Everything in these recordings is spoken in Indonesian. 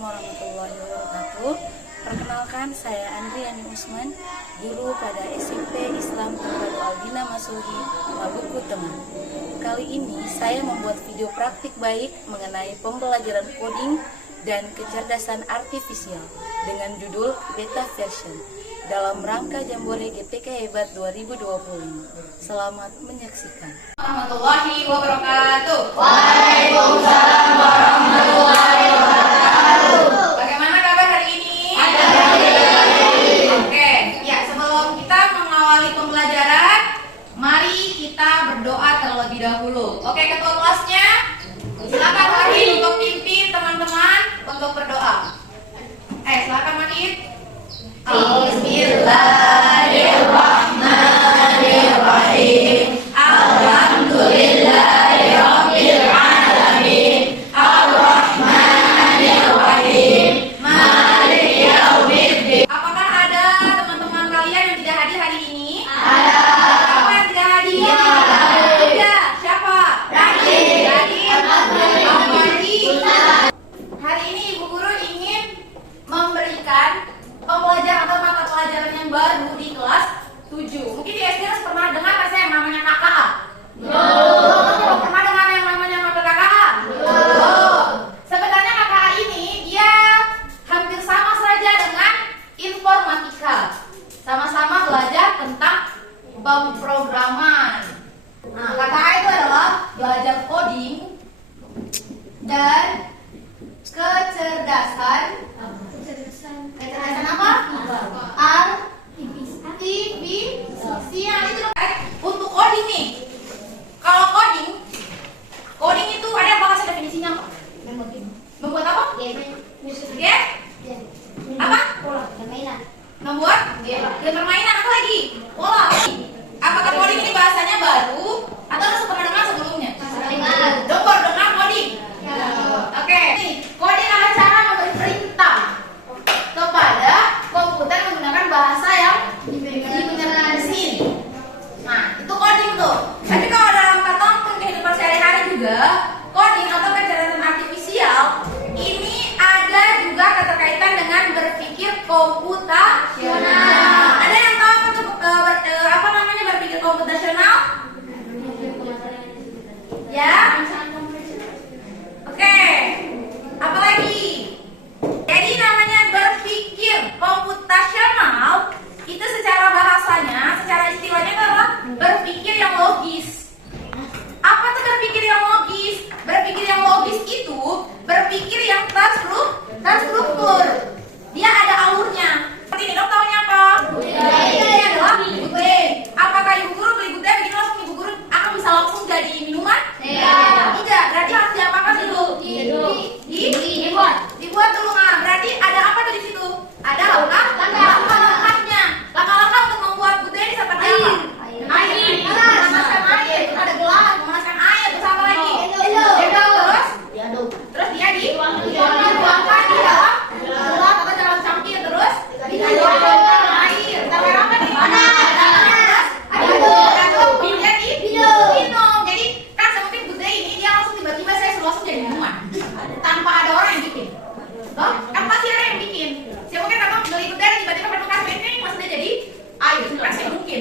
Assalamualaikum warahmatullahi wabarakatuh. Perkenalkan, saya Andriani Usman, guru pada SMP Islam Terpadu Albina Masuhi, Maluku Tengah. Kali ini saya membuat video praktik baik mengenai pembelajaran coding dan kecerdasan artifisial dengan judul Beta Version dalam rangka Jambore GTK Hebat 2020. Selamat menyaksikan. Warahmatullahi wabarakatuh. Waalaikumsalam warahmatullahi wabarakatuh. Bagaimana kabar hari ini? Oke, ya sebelum kita mengawali pembelajaran, mari kita berdoa terlebih dahulu. Oke, ketua kelasnya, silakan Wahid untuk pimpin teman-teman untuk berdoa. Silakan Wahid. Bismillahirrahmanirrahim. Alhamdulillahirabbil alamin. Arrahmanirrahim. Maliki yaumiddin. Apakah ada teman-teman kalian yang tidak hadir hari ini? Ada. Siapa yang tidak hadir? Ada. Siapa? Radit. Hari ini Ibu Guru ingin memberikan pembelajaran atau mata pelajaran yang baru di kelas 7. Mungkin di SD harus pernah dengar kan yang namanya KKA? Belum. Pernah dengar yang namanya mata KKA? Belum. Sebenarnya KKA ini dia hampir sama saja dengan informatika. Sama-sama belajar tentang pemrograman. Nah, KKA itu adalah belajar coding dan kecerdasan apa? Artifisial itu untuk coding nih. Kalau coding itu ada bahasa definisinya apa? Membuat apa? Game? Apa? Membuat game permainan, apa lagi? Pola. Apakah coding ini bahasanya baru atau sudah pernah dengar sebelumnya? Dong baru dengar coding. Oke, nih coding adalah cara memberi perintah kepada komputer menggunakan bahasa yang dimengerti di sini. Nah, itu coding tuh. Tapi kalau dalam kata kehidupan sehari-hari juga, coding atau kecerdasan artifisial ini ada juga keterkaitan dengan berpikir komputasional. Ada yang tahu apa namanya berpikir komputasional? Ya? Oke. Apa lagi? Jadi namanya berpikir komputasional itu secara bahasanya, secara istilahnya adalah berpikir yang logis. Apa tuh berpikir yang logis? Berpikir yang logis itu berpikir yang terstruktur. Dia ada alurnya. Seperti ini, dok tahunya apa? Ini adalah budaya. Apakah Ibu Guru beli budaya begini langsung Ibu Guru akan bisa langsung jadi minuman? Tidak. Berarti harus diapakan dulu? Dibuat dulu. Nah, berarti ada apa tuh di situ? Ada langkah-langkahnya. Langkah-langkah untuk membuat budaya ini seperti apa? Air. Memanaskan air. Ada gelas, memanaskan air. Terus apa lagi? Terus dia dituangkan di dalam gelas atau dalam cangkir. Terus dituangkan air. Sampai apa nih? Dia diminum. Jadi kan seperti budaya ini dia langsung tiba-tiba saya langsung jadi minuman tanpa ada orang yang bikin. Kan pasti ada yang bikin. Siapa mungkin abang beli budaya tiba-tiba penukas ini maksudnya jadi air. Kan saya mungkin.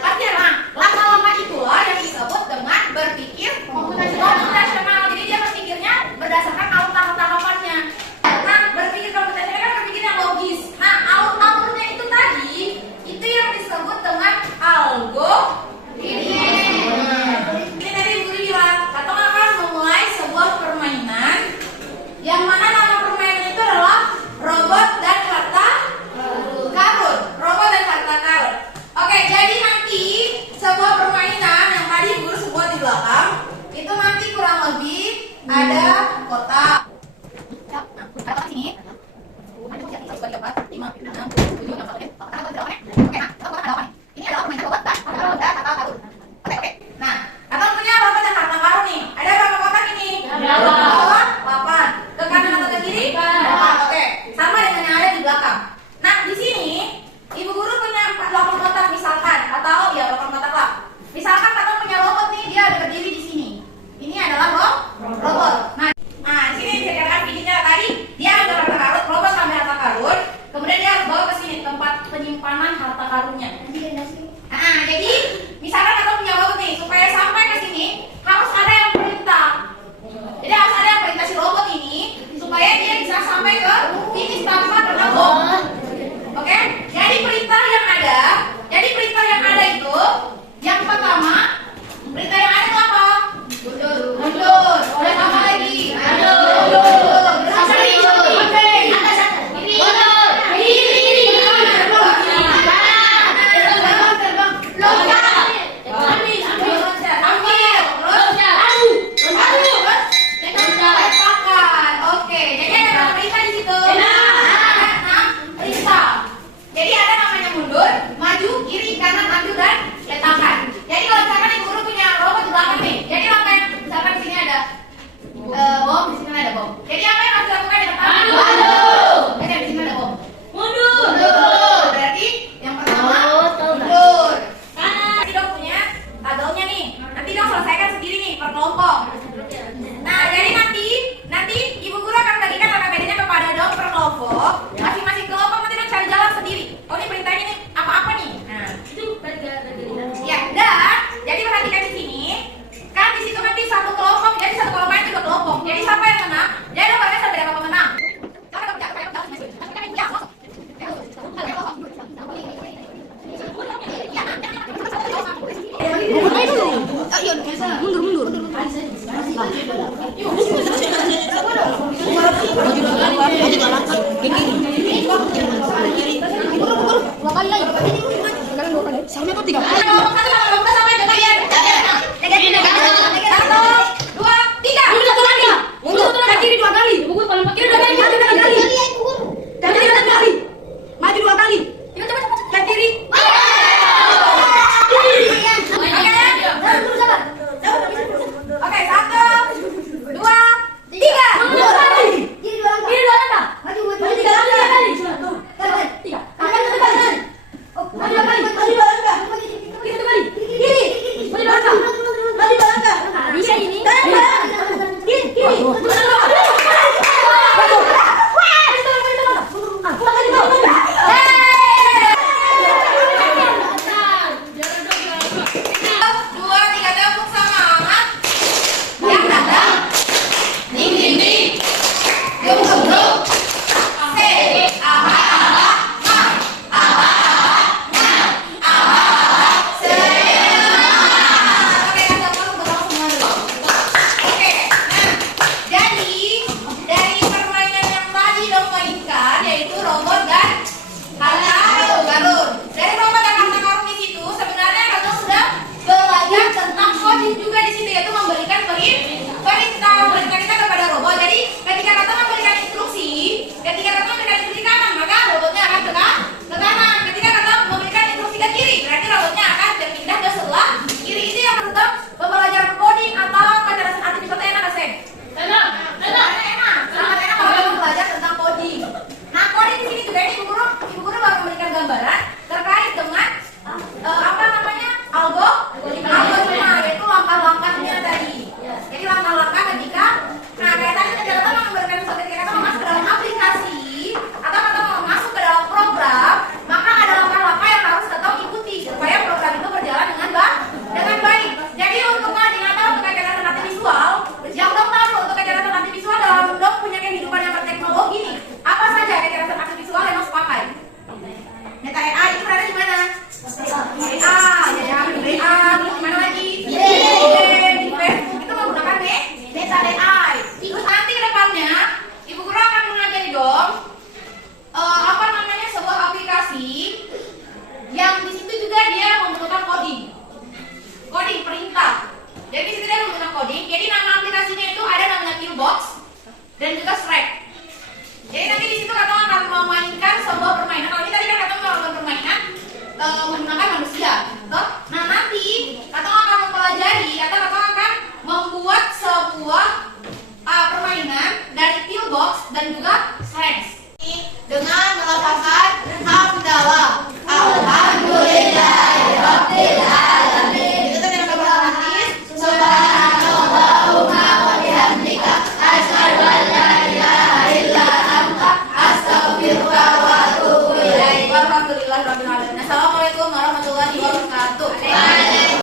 Pasti ada. Lama-lama itulah yang disebut dengan berpikir komputasional. Jadi dia berpikirnya berdasarkan alur-tahapannya. Nah, berpikir komputasional kan berpikir yang logis. Nah, alur-alurnya itu tadi itu yang disebut dengan algoritma. Ini tadi Ibu Guru bilang, Katong akan memulai sebuah permainan yang mana nama permainan itu adalah robot dan harta karun. Robot dan harta karun. Oke, jadi nanti sebuah permainan yang tadi Ibu Guru sebut di belakang itu nanti kurang lebih ada kotak. Kotak sini. Ini adalah permainan robot dan harta karun. Oke. Nah, Katong punya robot dan harta karun nih. Ada berapa kotak ini? 8. Ke kanan atau ke kiri? 8. Oke. Sama dengan yang ada di belakang. Nah, di sini Ibu Guru punya 8 kotak misalkan, atau ya 8 kotak lah. Misalkan Katong punya robot nih, dia ada berdiri di sini. Ini adalah robot. Nah, di sini dikatakan bijinya tadi dia ada berapa dia bisa sampai ke finish tanpa kena bom. Oke, jadi perintah yang ada itu yang pertama, perintah yang ada itu apa? Mundur. Oleh apa lagi? Mundur. Bersama jadi ada namanya mundur, maju, kiri, kanan, maju, dan letakkan. Jadi kalau misalkan ibu guru punya robot di belakang nih, jadi langkah yang misalkan di sini ada bom, di sini ada bom. Jadi apa yang harus dilakukan di depan? Maju. Jadi di sini ada bom. Mundur. Berarti yang pertama mundur. Nanti dong punya tabelnya nih. Nanti dong selesaikan sendiri nih per kelompok. Nah, jadi nanti ibu guru akan bagikan LKPD-nya kepada dong per kelompok. Masing-masing kelompok nanti dong cari jalan sendiri. Oh, ini perintahnya nih apa-apa nih. Nah, itu ya, dan jadi perhatikan di sini. Kan di situ nanti satu kelompok, jadi satu kelompok itu dua kelompok. Jadi siapa yang menang? Jadi nomornya sampai berapa pemenang? Alhamdulillah.